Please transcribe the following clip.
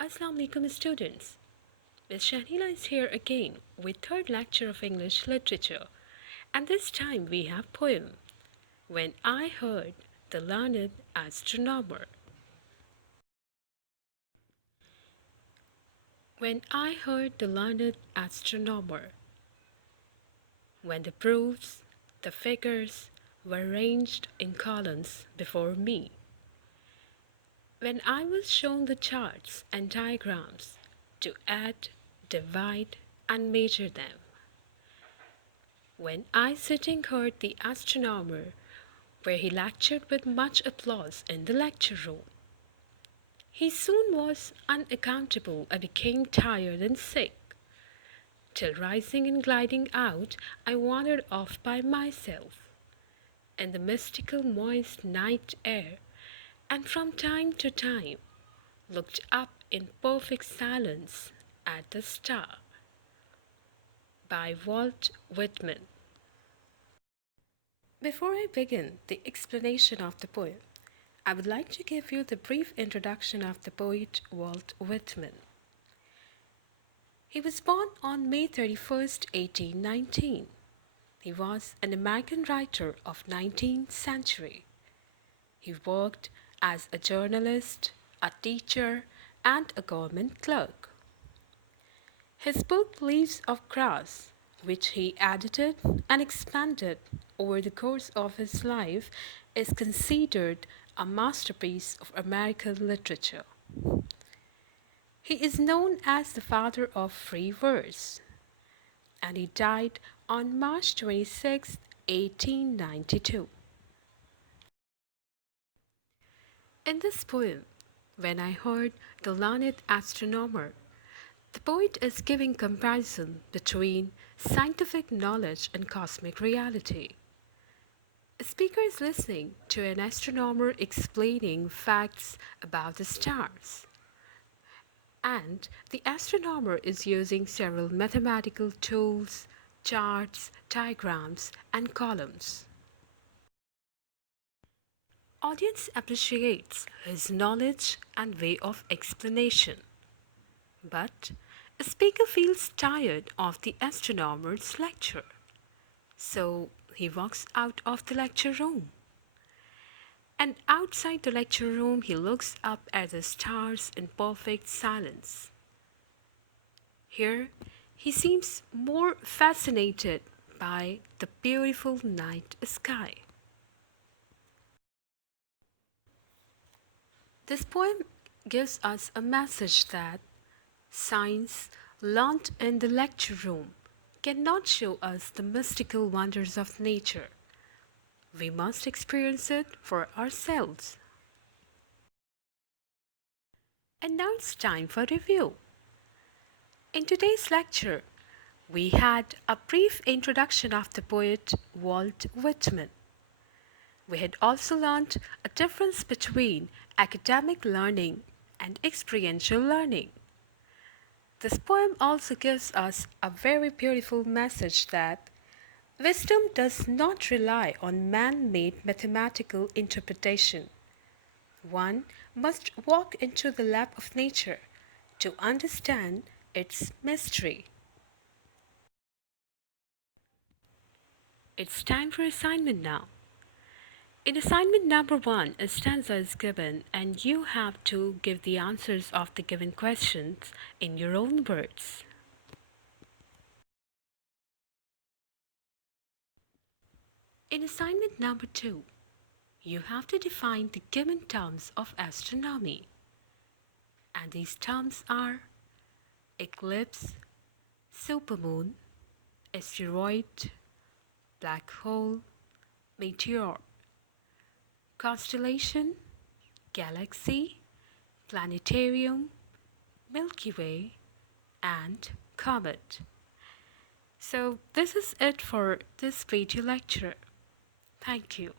Assalamu alaikum students. Miss Shahila is here again with third lecture of English literature, and this time we have poem When I Heard the Learned Astronomer. When I heard the learned astronomer, when the proofs, the figures were ranged in columns before me, when I was shown the charts and diagrams to add, divide, and measure them, when I sitting heard the astronomer where he lectured with much applause in the lecture room, he soon was unaccountable. I became tired and sick, till rising and gliding out, I wandered off by myself in the mystical moist night air, and from time to time looked up in perfect silence at the star. By Walt Whitman. Before I begin the explanation of the poem, I would like to give you the brief introduction of the poet Walt Whitman. He was born on May 31st, 1819. He was an American writer of 19th century. He worked as a journalist, a teacher, and a government clerk. His book Leaves of Grass, which he edited and expanded over the course of his life, is considered a masterpiece of American literature. He is known as the father of free verse, and he died on March 26, 1892. In this poem, When I Heard the Learned Astronomer, the poet is giving comparison between scientific knowledge and cosmic reality. A speaker is listening to an astronomer explaining facts about the stars, and the astronomer is using several mathematical tools, charts, diagrams, and columns. Audience appreciates his knowledge and way of explanation. But a speaker feels tired of the astronomer's lecture, so he walks out of the lecture room. And outside the lecture room, he looks up at the stars in perfect silence. Here, he seems more fascinated by the beautiful night sky. This poem gives us a message that science, learnt in the lecture room, cannot show us the mystical wonders of nature. We must experience it for ourselves. And now it's time for review. In today's lecture, we had a brief introduction of the poet Walt Whitman. We had also learned a difference between academic learning and experiential learning. This poem also gives us a very beautiful message that wisdom does not rely on man-made mathematical interpretation. One must walk into the lap of nature to understand its mystery. It's time for assignment now. In assignment number 1, a stanza is given and you have to give the answers of the given questions in your own words. In assignment number 2, you have to define the given terms of astronomy. And these terms are eclipse, supermoon, asteroid, black hole, meteor, constellation, galaxy, planetarium, Milky Way, and comet. So this is it for this video lecture. Thank you.